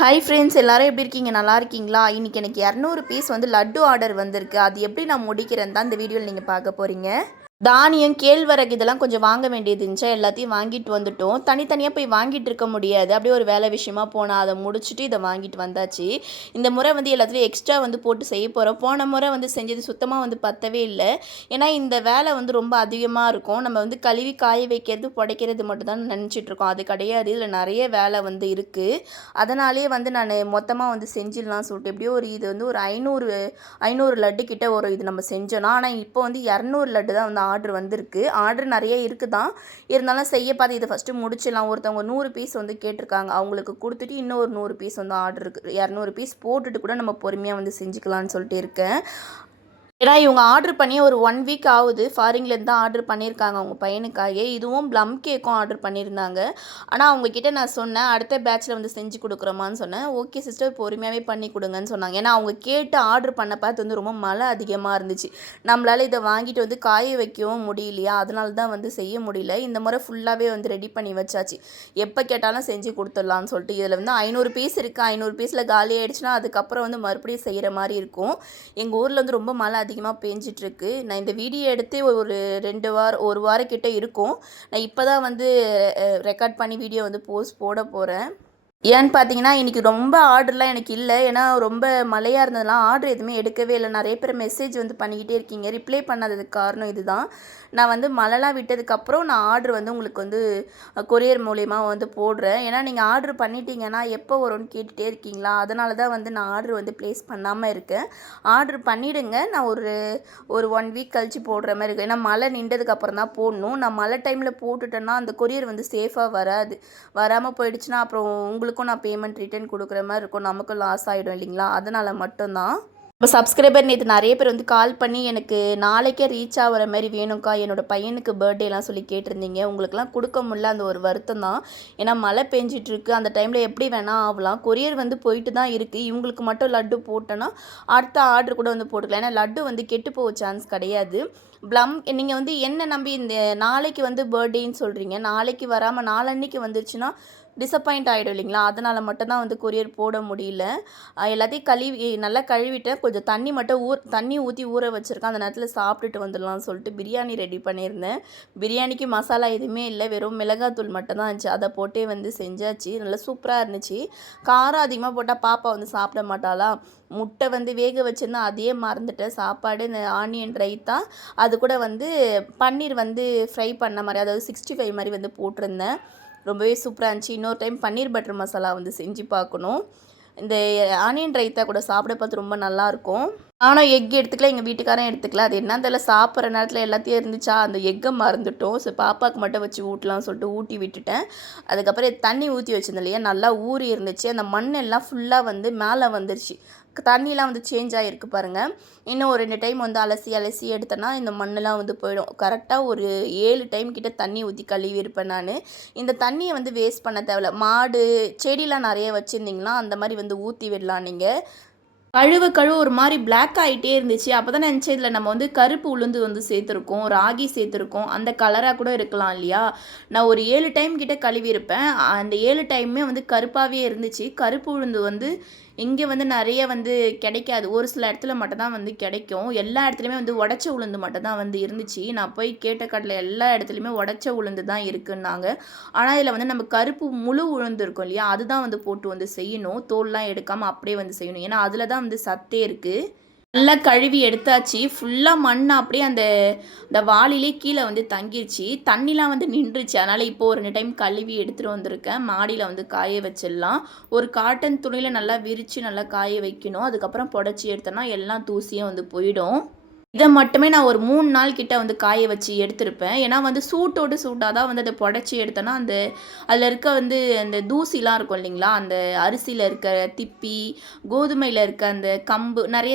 Hi friends, எல்லாரும் எப்படி இருக்கீங்க? நல்லா இருக்கீங்களா? இன்றைக்கி எனக்கு 200 பீஸ் வந்து லட்டு ஆர்டர் வந்திருக்கு. அது எப்படி நான் முடிக்கிறேன்னு தான் இந்த வீடியோவில் நீங்கள் பார்க்க போகிறீங்க. தானியம், கேழ்வரகு இதெல்லாம் கொஞ்சம் வாங்க வேண்டியது இருந்துச்சா, எல்லாத்தையும் வாங்கிட்டு வந்துட்டோம். தனித்தனியாக போய் வாங்கிட்டு இருக்க முடியாது. அப்படியே ஒரு வேலை விஷயமா போனால் அதை முடிச்சுட்டு இதை வாங்கிட்டு வந்தாச்சு. இந்த முறை வந்து எல்லாத்துலேயும் எக்ஸ்ட்ரா வந்து போட்டு செய்ய போகிறோம். போன முறை வந்து செஞ்சது சுத்தமாக வந்து பத்தவே இல்லை. ஏன்னா இந்த வேலை வந்து ரொம்ப அதிகமாக இருக்கும். நம்ம வந்து கழுவி காய வைக்கிறது, புடைக்கிறது மட்டும் தான் நினச்சிட்ருக்கோம். அது கிடையாது. இதில் நிறைய வேலை வந்து இருக்குது. அதனாலேயே வந்து நான் மொத்தமாக வந்து செஞ்சிடலாம் சொல்லிட்டு எப்படியோ இது வந்து ஒரு 500 லட்டு கிட்ட வரும் இது நம்ம செஞ்சோன்னா. ஆனால் இப்போ வந்து 200 லட்டு தான் வந்து ஆர்டர் வந்திருக்கு. ஆர்டர் நிறைய இருக்குது தான், இருந்தாலும் செய்ய பார்த்து இதை ஃபஸ்ட்டு முடிச்சிடலாம். ஒருத்தவங்க 100 பீஸ் வந்து கேட்டிருக்காங்க. அவங்களுக்கு கொடுத்துட்டு இன்னும் ஒரு 100 பீஸ் வந்து ஆர்டர் இருக்குது. 200 பீஸ் போட்டுட்டு கூட நம்ம பொறுமையாக வந்து செஞ்சுக்கலான்னு சொல்லிட்டு இருக்கேன். ஏன்னா இவங்க ஆர்டர் பண்ணி ஒரு 1 வீக் ஆகுது. ஃபாரின்லேருந்து தான் ஆர்டர் பண்ணியிருக்காங்க அவங்க பையனுக்காக. இதுவும் ப்ளம் கேக்கும் ஆர்டர் பண்ணியிருந்தாங்க. ஆனால் அவங்கக்கிட்ட நான் சொன்னேன், அடுத்த பேட்சில் வந்து செஞ்சு கொடுக்குறோமான்னு சொன்னேன். ஓகே சிஸ்டர், பொறுமையாகவே பண்ணி கொடுங்கன்னு சொன்னாங்க. ஏன்னா அவங்க கேட்டு ஆர்டர் பண்ண பார்த்து வந்து ரொம்ப மழை அதிகமாக இருந்துச்சு. நம்மளால் இதை வாங்கிட்டு வந்து காய வைக்கவும் முடியலையா, அதனால தான் வந்து செய்ய முடியல. இந்த முறை ஃபுல்லாகவே வந்து ரெடி பண்ணி வச்சாச்சு. எப்போ கேட்டாலும் செஞ்சு கொடுத்துடலான்னு சொல்லிட்டு. இதில் வந்து 500 பீஸ் இருக்குது. 500 பீஸில் காலி ஆகிடுச்சுன்னா அதுக்கப்புறம் வந்து மறுபடியும் செய்கிற மாதிரி இருக்கும். எங்கள் ஊரில் வந்து ரொம்ப மழை அதிகமாக பேஞ்சிட்ருக்கு. நான் இந்த வீடியோ எடுத்து ஒரு 2 வாரம் 1 வாரம் கிட்ட இருக்கும். நான் இப்போ தான் வந்து ரெக்கார்ட் பண்ணி வீடியோ வந்து போஸ்ட் போட போகிறேன். ஏன்னு பார்த்தீங்கன்னா, இன்றைக்கி ரொம்ப ஆர்டர்லாம் எனக்கு இல்லை. ஏன்னா ரொம்ப மழையாக இருந்ததுலாம் ஆர்டர் எதுவுமே எடுக்கவே இல்லை. நிறைய பேர் மெசேஜ் வந்து பண்ணிக்கிட்டே இருக்கீங்க. ரிப்ளை பண்ணாததுக்கு காரணம் இதுதான். நான் வந்து மழைலாம் விட்டதுக்கப்புறம் நான் ஆர்டர் வந்து உங்களுக்கு வந்து கொரியர் மூலிமா வந்து போடுறேன். ஏன்னா நீங்கள் ஆர்டர் பண்ணிட்டீங்கன்னா எப்போ வரும்னு கேட்டுகிட்டே இருக்கீங்களா, அதனால தான் வந்து நான் ஆர்டர் வந்து ப்ளேஸ் பண்ணாமல் இருக்கேன். ஆர்டர் பண்ணிவிடுங்க. நான் ஒரு 1 வீக் கழித்து போடுற மாதிரி இருக்கும். ஏன்னா மழை நின்றதுக்கப்புறம் தான் போடணும். நான் மழை டைமில் போட்டுட்டேன்னா அந்த கொரியர் வந்து சேஃபாக வராது. வராமல் போயிடுச்சுன்னா அப்புறம் உங்களுக்கும் நான் பேமெண்ட் ரிட்டர்ன் கொடுக்குற மாதிரி இருக்கும். நமக்கும் லாஸ் ஆகிடும் இல்லைங்களா, அதனால் மட்டும்தான். இப்போ சப்ஸ்கிரைபர் நேற்று நிறைய பேர் வந்து கால் பண்ணி எனக்கு நாளைக்கே ரீச் ஆகிற மாதிரி வேணும்க்கா, என்னோடய பையனுக்கு பர்த்டேலாம் சொல்லி கேட்டிருந்தீங்க. உங்களுக்குலாம் கொடுக்க முடியல, அந்த ஒரு வருத்தம் தான். ஏன்னா மழை பெஞ்சிட்ருக்கு, அந்த டைமில் எப்படி வேணால் ஆகலாம். கொரியர் வந்து போயிட்டு தான் இருக்குது. இவங்களுக்கு மட்டும் லட்டு போட்டோன்னா அடுத்த ஆர்டர் கூட வந்து போட்டுக்கலாம். ஏன்னா லட்டு வந்து கெட்டு போக சான்ஸ் கிடையாது. நீங்கள் வந்து என்ன நம்பி இந்த நாளைக்கு வந்து பர்த்டேன்னு சொல்கிறீங்க, நாளைக்கு வராமல் நாளன்னைக்கு வந்துருச்சுன்னா டிசப்பாயிண்ட் ஆகிடும் இல்லைங்களா, அதனால் மட்டும்தான் வந்து கொரியர் போட முடியல. எல்லாத்தையும் நல்லா கழுவிட்டேன். கொஞ்சம் தண்ணி ஊற்றி ஊற வச்சுருக்கேன். அந்த நேரத்தில் சாப்பிட்டுட்டு வந்துடலாம்னு சொல்லிட்டு பிரியாணி ரெடி பண்ணியிருந்தேன். பிரியாணிக்கு மசாலா எதுவுமே இல்லை, வெறும் மிளகாத்தூள் மட்டும்தான் இருந்துச்சு. அதை போட்டே வந்து செஞ்சாச்சு. நல்லா சூப்பராக இருந்துச்சு. காரம் அதிகமாக போட்டால் பாப்பா வந்து சாப்பிட மாட்டாளா, முட்டை வந்து வேக வச்சுருந்தா அதையே மறந்துட்டேன். சாப்பாடு, இந்த ஆனியன் ரைத்தா, அது கூட வந்து பன்னீர் வந்து ஃப்ரை பண்ண மாதிரி, அதாவது 65 மாதிரி வந்து போட்டிருந்தேன். ரொம்பவே சூப்பராக இருந்துச்சு. இன்னொரு டைம் பன்னீர் பட்டர் மசாலா வந்து செஞ்சு பார்க்கணும். இந்த ஆனியன் ரைத்தா கூட சாப்பிட பார்த்து ரொம்ப நல்லாயிருக்கும். ஆனால் எக் எடுத்துக்கல, எங்கள் வீட்டுக்காரன் எடுத்துக்கல. அது என்ன தெரியல, சாப்பிட்ற நேரத்தில் எல்லாத்தையும் இருந்துச்சா, அந்த எக்கை மறந்துட்டோம். ஸோ பாப்பாவுக்கு மட்டும் வச்சு ஊட்டலாம்னு சொல்லிட்டு ஊட்டி விட்டுட்டேன். அதுக்கப்புறம் தண்ணி ஊற்றி வச்சுருந்தேன் இல்லையா, நல்லா ஊறி இருந்துச்சு. அந்த மண்ணெல்லாம் ஃபுல்லாக வந்து மேலே வந்துருச்சு. தண்ணிலாம் வந்து சேஞ்ச் ஆகிருக்கு பாருங்கள். இன்னும் ஒரு 2 டைம் வந்து அலசி எடுத்தேன்னா இந்த மண்ணெலாம் வந்து போயிடும். கரெக்டாக ஒரு 7 டைம் கிட்ட தண்ணி ஊற்றி கழுவி இருப்பேன் நான். இந்த தண்ணியை வந்து வேஸ்ட் பண்ண தேவையில்ல. மாடு, செடிலாம் நிறைய வச்சுருந்திங்கன்னா அந்த மாதிரி வந்து ஊற்றி விடலாம் நீங்கள். கழுவ ஒரு மாதிரி பிளாக் ஆகிட்டே இருந்துச்சு. அப்போ தான் நினச்சேன், இதில் நம்ம வந்து கருப்பு உளுந்து வந்து சேர்த்துருக்கோம், ராகி சேர்த்துருக்கோம், அந்த கலராக கூட இருக்கலாம் இல்லையா. நான் ஒரு 7 டைம் கிட்ட கழுவிருப்பேன். அந்த 7 டைமுமே வந்து கருப்பாகவே இருந்துச்சு. கருப்பு உளுந்து வந்து இங்கே வந்து நிறைய வந்து கிடைக்காது. ஒரு சில இடத்துல மட்டும் தான் வந்து கிடைக்கும். எல்லா இடத்துலையுமே வந்து உடச்ச உளுந்து மட்டும் தான் வந்து இருந்துச்சு. நான் போய் கேட்ட கடையில் எல்லா இடத்துலையுமே உடச்ச உளுந்து தான் இருக்குன்னாங்க. ஆனால் இதில் வந்து நம்ம கருப்பு முழு உளுந்து இருக்கும் இல்லையா, அதுதான் வந்து போட்டு வந்து செய்யணும். தோல்லாம் எடுக்காமல் அப்படியே வந்து செய்யணும். ஏன்னா அதில் தான் வந்து சத்தே இருக்குது. நல்லா கழுவி எடுத்தாச்சு. ஃபுல்லாக மண் அப்படியே அந்த வாளிலே கீழே வந்து தங்கிருச்சு. தண்ணிலாம் வந்து நின்றுச்சு. அதனால் இப்போது ஒரு 2 டைம் கழுவி எடுத்துகிட்டு வந்திருக்கேன். மாடியில் வந்து காய வச்சிடலாம். ஒரு காட்டன் துணியில் நல்லா விரித்து நல்லா காய வைக்கணும். அதுக்கப்புறம் புடச்சி எடுத்தோன்னா எல்லாம் தூசியும் வந்து போயிடும். இதை மட்டுமே நான் ஒரு 3 நாள் கிட்ட வந்து காய வச்சு எடுத்திருப்பேன். ஏன்னா வந்து சூட்டாக தான் வந்து அதை புடச்சி எடுத்தோன்னா அதில் இருக்க வந்து அந்த தூசிலாம் இருக்கும் இல்லைங்களா, அந்த அரிசியில் இருக்க திப்பி, கோதுமையில் இருக்க அந்த கம்பு, நிறைய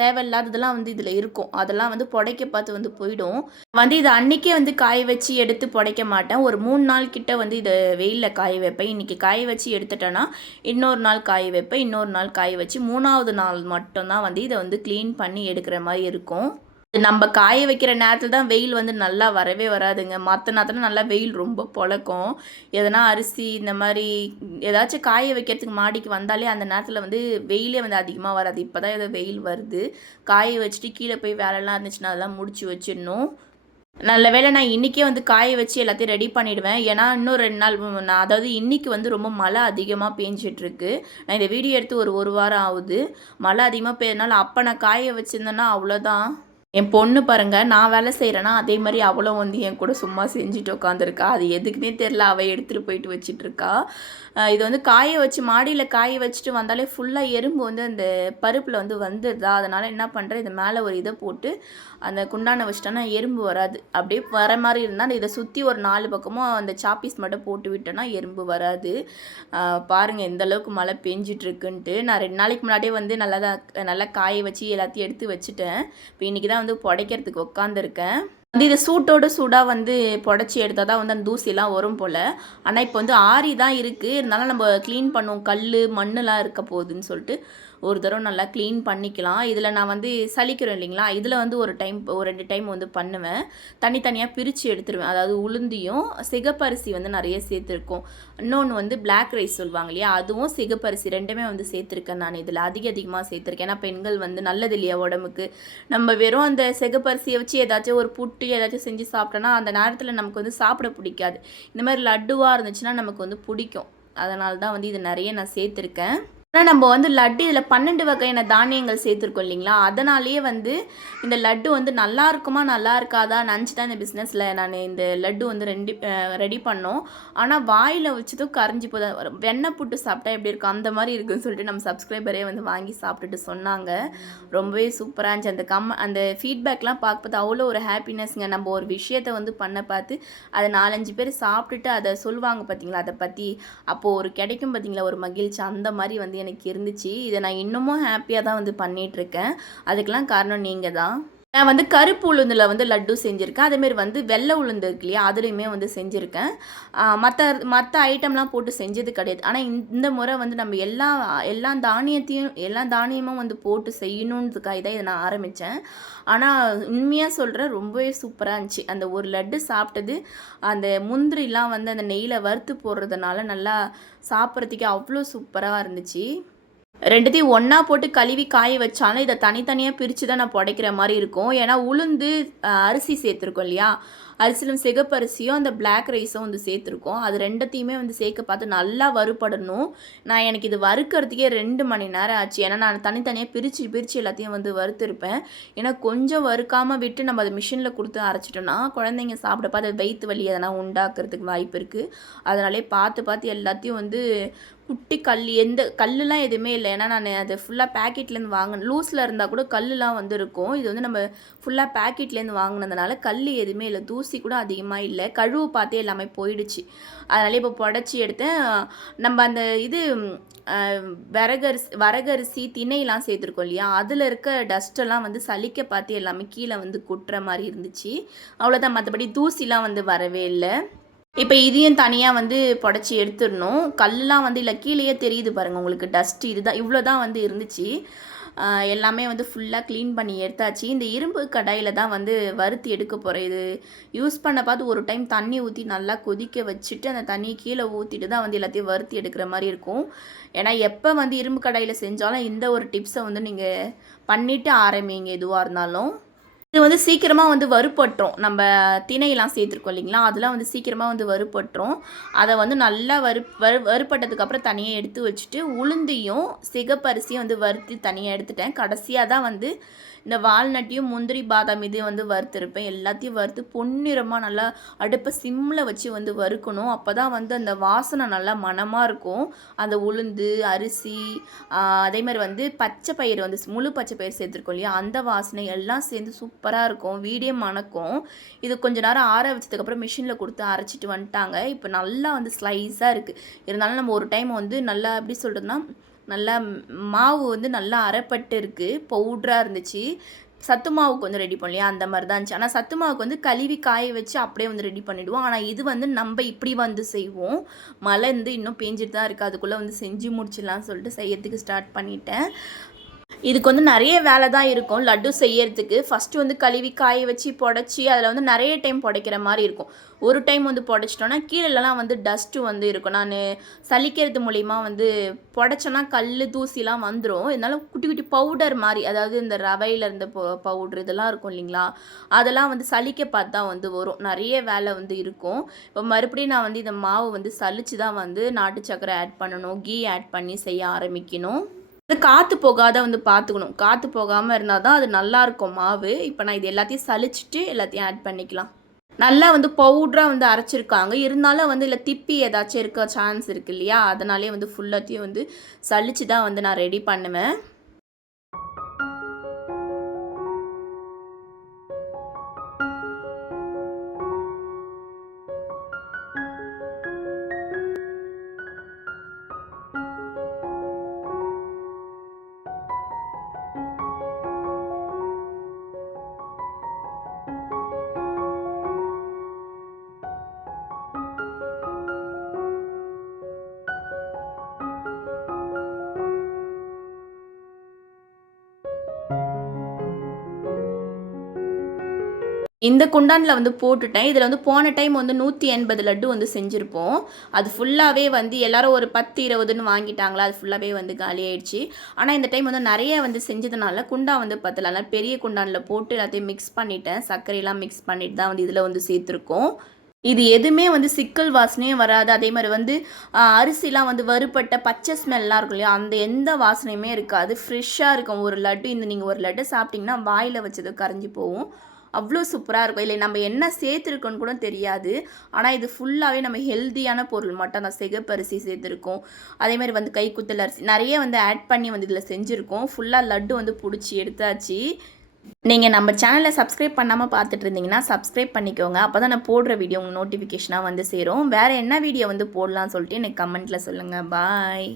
தேவையில்லாததெல்லாம் வந்து இதில் இருக்கும். அதெல்லாம் வந்து புடைக்க பார்த்து வந்து போயிடும். வந்து இதை அன்றைக்கே வந்து காய வச்சு எடுத்து புடைக்க மாட்டேன். ஒரு 3 நாள் கிட்ட வந்து இதை வெயிலில் காய வைப்பேன். இன்றைக்கி காய வச்சு எடுத்துட்டேன்னா இன்னொரு நாள் காய வைப்பேன். இன்னொரு நாள் காய வச்சு 3ஆவது நாள் மட்டும்தான் வந்து இதை வந்து க்ளீன் பண்ணி எடுக்கிற மாதிரி இருக்கும். நம்ம காய வைக்கிற நேரத்தில் தான் வெயில் வந்து நல்லா வரவே வராதுங்க. மற்ற நேரத்தில் நல்லா வெயில் ரொம்ப பொழக்கும். எதனா அரிசி இந்த மாதிரி ஏதாச்சும் காய வைக்கிறதுக்கு மாடிக்கு வந்தாலே அந்த நேரத்தில் வந்து வெயிலே வந்து அதிகமாக வராது. இப்போ தான் ஏதோ வெயில் வருது. காய வச்சுட்டு கீழே போய் வேலைலாம் இருந்துச்சுன்னா அதெல்லாம் முடிச்சு வச்சிடணும். நல்ல வேளை நான் இன்றைக்கே வந்து காய வச்சு எல்லாத்தையும் ரெடி பண்ணிவிடுவேன். ஏன்னா இன்னும் 2 நாள் நான் அதாவது இன்றைக்கி வந்து ரொம்ப மழை அதிகமாக பேஞ்சிட்ருக்கு. நான் இந்த வீடியோ எடுத்து ஒரு வாரம் ஆகுது. மழை அதிகமாக பெய்யறனால அப்போ நான் காய வச்சுருந்தேன்னா அவ்வளோதான். என் பொண்ணு பாருங்க, நான் வேலை செய்கிறேன்னா அதே மாதிரி அவளும் வந்து என் கூட சும்மா செஞ்சுட்டு உட்காந்துருக்கா. அது எதுக்குன்னே தெரில, அவள் எடுத்துகிட்டு போயிட்டு வச்சிட்ருக்கா. இது வந்து காய வச்சு மாடியில் காய வச்சுட்டு வந்தாலே ஃபுல்லாக எறும்பு வந்து அந்த பருப்பில் வந்து வந்துடுதா. அதனால் என்ன பண்ணுறேன், இது மேலே ஒரு இதை போட்டு அந்த குண்டானை வச்சிட்டோன்னா எறும்பு வராது. அப்படியே வர மாதிரி இருந்தால் இதை சுற்றி ஒரு 4 பக்கமும் அந்த சாப்பீஸ் மட்டும் போட்டு விட்டோன்னா எறும்பு வராது. பாருங்கள் எந்த அளவுக்கு மழை பெஞ்சிட்ருக்குன்ட்டு. நான் 2 நாளைக்கு முன்னாடியே வந்து நல்லா காய வச்சு எல்லாத்தையும் எடுத்து வச்சுட்டேன். இப்போ இன்றைக்கி தான் வந்து புடைக்கிறதுக்கு உட்காந்துருக்கேன். வந்து இது சூட்டோடு சூடாக வந்து புடச்சி எடுத்தால் தான் வந்து அந்த தூசிலாம் வரும் போல். ஆனால் இப்போ வந்து ஆறி தான் இருக்குது. இருந்தாலும் நம்ம க்ளீன் பண்ணுவோம், கல் மண்ணெலாம் இருக்க போகுதுன்னு சொல்லிட்டு ஒரு தடவை நல்லா க்ளீன் பண்ணிக்கலாம். இதில் நான் வந்து சலிக்கிறேன் இல்லைங்களா, இதில் வந்து ஒரு 2 டைம் வந்து பண்ணுவேன். தனித்தனியாக பிரித்து எடுத்துருவேன். அதாவது உளுந்தியும் சிகப்பரிசி வந்து நிறைய சேர்த்துருக்கோம். இன்னொன்று வந்து பிளாக் ரைஸ் சொல்லுவாங்க இல்லையா, அதுவும் சிகப்பரிசி 2மே வந்து சேர்த்துருக்கேன். நான் இதில் அதிகமாக சேர்த்துருக்கேன். ஏன்னா பெண்கள் வந்து நல்லது இல்லையா உடம்புக்கு. நம்ம வெறும் அந்த சிகப்பரிசியை வச்சு ஏதாச்சும் ஒரு புட்டு ஏதாச்சும் செஞ்சு சாப்பிட்டோன்னா அந்த நேரத்தில் நமக்கு வந்து சாப்பிட பிடிக்காது. இந்த மாதிரி லட்டுவாக இருந்துச்சுன்னா நமக்கு வந்து பிடிக்கும். அதனால தான் வந்து இது நிறைய நான் சேர்த்துருக்கேன். ஆனால் நம்ம வந்து லட்டு இதில் 12 வகையான தானியங்கள் சேர்த்துருக்கோம் இல்லைங்களா, அதனாலேயே வந்து இந்த லட்டு வந்து நல்லா இருக்குமா நல்லா இருக்காதா நினச்சி தான் இந்த பிஸ்னஸில் நான் இந்த லட்டு வந்து ரெடி பண்ணோம். ஆனால் வாயில் வச்சதும் கரைஞ்சி போதா. வெண்ணெய் புட்டு சாப்பிட்டா எப்படி இருக்கும் அந்த மாதிரி இருக்குன்னு சொல்லிட்டு நம்ம சப்ஸ்கிரைபரே வந்து வாங்கி சாப்பிட்டுட்டு சொன்னாங்க. ரொம்பவே சூப்பராக இருந்துச்சு. அந்த ஃபீட்பேக்லாம் பார்க்கும்போது அவ்வளோ ஒரு ஹாப்பினஸ்ங்க. நம்ம ஒரு விஷயத்தை வந்து பண்ண பார்த்து அதை 4-5 பேர் சாப்பிட்டுட்டு அதை சொல்லுவாங்க பார்த்தீங்களா, அதை பற்றி அப்போது ஒரு கிடைக்கும் பார்த்தீங்களா ஒரு மகிழ்ச்சி, அந்த மாதிரி வந்து எனக்கு இருந்துச்சு. இதை நான் இன்னமும் ஹாப்பியாக தான் வந்து பண்ணிகிட்ருக்கேன். அதுக்கெலாம் காரணம் நீங்கள் தான். நான் வந்து கருப்பு உளுந்தில் வந்து லட்டு செஞ்சுருக்கேன். அதேமாரி வந்து வெள்ளை உளுந்து இருக்கு இல்லையா, அதுலேயுமே வந்து செஞ்சுருக்கேன். மற்ற ஐட்டம்லாம் போட்டு செஞ்சது கிடையாது. ஆனால் இந்த முறை வந்து நம்ம எல்லா தானியமும் வந்து போட்டு செய்யணுன்றதுக்காக தான் இதை நான் ஆரம்பித்தேன். ஆனால் உண்மையாக சொல்கிறேன், ரொம்பவே சூப்பராக இருந்துச்சு. அந்த ஒரு லட்டு சாப்பிட்டது அந்த முந்திரிலாம் வந்து அந்த நெய்யில் வறுத்து போடுறதுனால நல்லா சாப்பிட்றதுக்கே அவ்வளோ சூப்பராக இருந்துச்சு. 2த்தையும் ஒன்றா போட்டு கழுவி காய வச்சாலும் இதை தனித்தனியாக பிரித்து தான் நான் புடைக்கிற மாதிரி இருக்கும். ஏன்னா உளுந்து அரிசி சேர்த்துருக்கோம் இல்லையா, அரிசியிலும் சிகப்பரிசியும் அந்த பிளாக் ரைஸும் வந்து சேர்த்துருக்கோம். அது 2த்தையுமே வந்து சேர்க்க பார்த்து நல்லா வறுபடணும். எனக்கு இது வறுக்கிறதுக்கே 2 மணி நேரம் ஆச்சு. ஏன்னா நான் தனித்தனியாக பிரித்து எல்லாத்தையும் வந்து வறுத்துருப்பேன். ஏன்னா கொஞ்சம் வறுக்காமல் விட்டு நம்ம அதை மிஷினில் கொடுத்து அரைச்சிட்டோன்னா குழந்தைங்க சாப்பிடப்போ அது வயிற்று வலி எதனா உண்டாக்குறதுக்கு வாய்ப்பு இருக்குது. அதனாலே பார்த்து எல்லாத்தையும் வந்து குட்டி எந்த கல்லுலாம் எதுவுமே இல்லை. ஏன்னா நான் அது ஃபுல்லாக பேக்கெட்லேருந்து வாங்கினேன். லூஸில் இருந்தால் கூட கல்லுலாம் வந்து இருக்கும். இது வந்து நம்ம ஃபுல்லாக பேக்கெட்லேருந்து வாங்கினதுனால கல் எதுவுமே இல்லை, தூசி கூட அதிகமாக இல்லை. கழுவு பார்த்தே எல்லாமே போயிடுச்சு. அதனால இப்போ புடச்சி எடுத்தேன். நம்ம அந்த இது வரகரிசி திணையெல்லாம் சேர்த்துருக்கோம் இல்லையா, அதில் இருக்க டஸ்ட்டெல்லாம் வந்து சலிக்க பார்த்து எல்லாமே கீழே வந்து கொட்டுற மாதிரி இருந்துச்சு. அவ்வளோதான், மற்றபடி தூசிலாம் வந்து வரவே இல்லை. இப்போ இதையும் தனியாக வந்து புடச்சி எடுத்துடணும். கல்லாம் வந்து இல்லை, கீழேயே தெரியுது பாருங்கள் உங்களுக்கு டஸ்ட்டு. இதுதான் இவ்வளோ தான் வந்து இருந்துச்சு. எல்லாமே வந்து ஃபுல்லாக க்ளீன் பண்ணி எடுத்தாச்சு. இந்த இரும்பு கடாயில் தான் வந்து வறுத்து எடுக்க போகிறேன். இது யூஸ் பண்ண பார்த்து ஒரு டைம் தண்ணி ஊற்றி நல்லா கொதிக்க வச்சுட்டு அந்த தண்ணியை கீழே ஊற்றிட்டு தான் வந்து எல்லாத்தையும் வறுத்து எடுக்கிற மாதிரி இருக்கும். ஏன்னா எப்போ வந்து இரும்பு கடாயில் செஞ்சாலும் இந்த ஒரு டிப்ஸை வந்து நீங்கள் பண்ணிவிட்டு ஆரம்பிங்க எதுவாக இருந்தாலும். இது வந்து சீக்கிரமாக வந்து வறுபட்டுரும். நம்ம திணையெல்லாம் சேர்த்துருக்கோம் இல்லைங்களா, அதெல்லாம் வந்து சீக்கிரமாக வந்து வறுபட்டுரும். அதை வந்து நல்லா வறுபட்டதுக்கப்புறம் தனியாக எடுத்து வச்சுட்டு உளுந்தையும் சிகப்பரிசியும் வந்து வறுத்து தனியாக எடுத்துட்டேன். கடைசியாக தான் வந்து இந்த வால்நட்டையும் முந்திரி பாதாம் இதையும் வந்து வறுத்துருப்பேன். எல்லாத்தையும் வறுத்து பொன்னிறமாக நல்லா அடுப்பை சிம்மில் வச்சு வந்து வறுக்கணும். அப்போ தான் வந்து அந்த வாசனை நல்லா மணமாக இருக்கும். அந்த உளுந்து அரிசி அதேமாதிரி வந்து பச்சை பயிர் வந்து முழு பச்சை பயிர் சேர்த்துருக்கோம் இல்லையா, அந்த வாசனை எல்லாம் சேர்ந்து சூப்பராக இருக்கும், வீடே மணக்கும். இது கொஞ்சம் நேரம் ஆற வச்சதுக்கப்புறம் மிஷினில் கொடுத்து அரைச்சிட்டு வந்துட்டாங்க. இப்போ நல்லா வந்து ஸ்லைஸாக இருக்குது. இருந்தாலும் நம்ம ஒரு டைம் வந்து நல்லா எப்படி சொல்கிறதுனா நல்லா மாவு வந்து நல்லா அரைப்பட்டு இருக்குது, பவுட்ராக இருந்துச்சு. சத்து மாவுக்கு வந்து ரெடி பண்ணலையா அந்த மாதிரி தான் இருந்துச்சு. ஆனால் சத்து மாவுக்கு வந்து கழுவி காய வச்சு அப்படியே வந்து ரெடி பண்ணிவிடுவோம். ஆனால் இது வந்து நம்ம இப்படி வந்து செய்வோம். மழை வந்து இன்னும் பேஞ்சிட்டு தான் இருக்குது. அதுக்குள்ளே வந்து செஞ்சு முடிச்சிடலாம்னு சொல்லிட்டு செய்யறதுக்கு ஸ்டார்ட் பண்ணிட்டேன். இதுக்கு வந்து நிறைய வேலை தான் இருக்கும் லட்டு செய்யறதுக்கு. ஃபஸ்ட்டு வந்து கழுவி காய வச்சு புடச்சி அதில் வந்து நிறைய டைம் புடைக்கிற மாதிரி இருக்கும். ஒரு டைம் வந்து புடச்சிட்டோன்னா கீழெல்லாம் வந்து டஸ்ட்டு வந்து இருக்கும். நான் சலிக்கிறது மூலிமா வந்து புடச்சோன்னா கல் தூசிலாம் வந்துடும். இருந்தாலும் குட்டி குட்டி பவுடர் மாதிரி, அதாவது இந்த ரவையில் இருந்த பவுட்ரு இதெல்லாம் இருக்கும் இல்லைங்களா, அதெல்லாம் வந்து சலிக்க பார்த்தா வந்து வரும். நிறைய வேலை வந்து இருக்கும். இப்போ மறுபடியும் நான் வந்து இந்த மாவு வந்து சலிச்சு தான் வந்து நாட்டு சக்கரை ஆட் பண்ணணும், கீ ஆட் பண்ணி செய்ய ஆரம்பிக்கணும். அது காற்று போகாத வந்து பார்த்துக்கணும். காற்று போகாமல் இருந்தால் தான் அது நல்லாயிருக்கும் மாவு. இப்போ நான் இது எல்லாத்தையும் சலிச்சுட்டு எல்லாத்தையும் ஆட் பண்ணிக்கலாம். நல்லா வந்து பவுட்ராக வந்து அரைச்சிருக்காங்க. இருந்தாலும் வந்து இல்லை திப்பி ஏதாச்சும் இருக்க சான்ஸ் இருக்குது இல்லையா, அதனாலே வந்து ஃபுல்லாத்தையும் வந்து சலிச்சு தான் வந்து நான் ரெடி பண்ணுவேன். இந்த குண்டானில் வந்து போட்டுட்டேன். இதில் வந்து போன டைம் வந்து 180 லட்டு வந்து செஞ்சுருப்போம். அது ஃபுல்லாகவே வந்து எல்லோரும் ஒரு 10, 20ன்னு வாங்கிட்டாங்களா, அது ஃபுல்லாகவே வந்து காலியாயிடுச்சு. ஆனால் இந்த டைம் வந்து நிறைய வந்து செஞ்சதுனால குண்டா வந்து பத்தல. அதனால் பெரிய குண்டானில் போட்டு எல்லாத்தையும் மிக்ஸ் பண்ணிட்டேன். சர்க்கரையெல்லாம் மிக்ஸ் பண்ணிட்டு தான் வந்து இதில் வந்து சேர்த்துருக்கோம். இது எதுவுமே வந்து சிக்கல் வாசனையே வராது. அதே மாதிரி வந்து அரிசிலாம் வந்து வறுபட்ட பச்சை ஸ்மெல்லாம் இருக்கும் இல்லையா, அந்த எந்த வாசனையுமே இருக்காது. ஃப்ரெஷ்ஷாக இருக்கும் ஒரு லட்டு. இந்த நீங்கள் ஒரு லட்டு சாப்பிட்டிங்கன்னா வாயில் வச்சது கரைஞ்சி போகும். அவ்வளோ சூப்பராக இருக்கும். இல்லை நம்ம என்ன சேர்த்துருக்கோன்னு கூட தெரியாது. ஆனால் இது ஃபுல்லாகவே நம்ம ஹெல்த்தியான பொருள் மட்டும் தான். சிகப்பரிசி சேர்த்துருக்கோம், அதேமாதிரி வந்து கைக்குத்தல் அரிசி நிறைய வந்து ஆட் பண்ணி வந்து இதில் செஞ்சுருக்கோம். ஃபுல்லாக லட்டு வந்து பிடிச்சி எடுத்தாச்சு. நீங்கள் நம்ம சேனலை சப்ஸ்கிரைப் பண்ணாமல் பார்த்துட்டு இருந்தீங்கன்னா சப்ஸ்கிரைப் பண்ணிக்கோங்க. அப்போ தான் நான் போடுற வீடியோ உங்களுக்கு நோட்டிஃபிகேஷனாக வந்து சேரும். வேறு என்ன வீடியோ வந்து போடலாம்னு சொல்லிட்டு எனக்கு கமெண்ட்டில் சொல்லுங்கள். பாய்.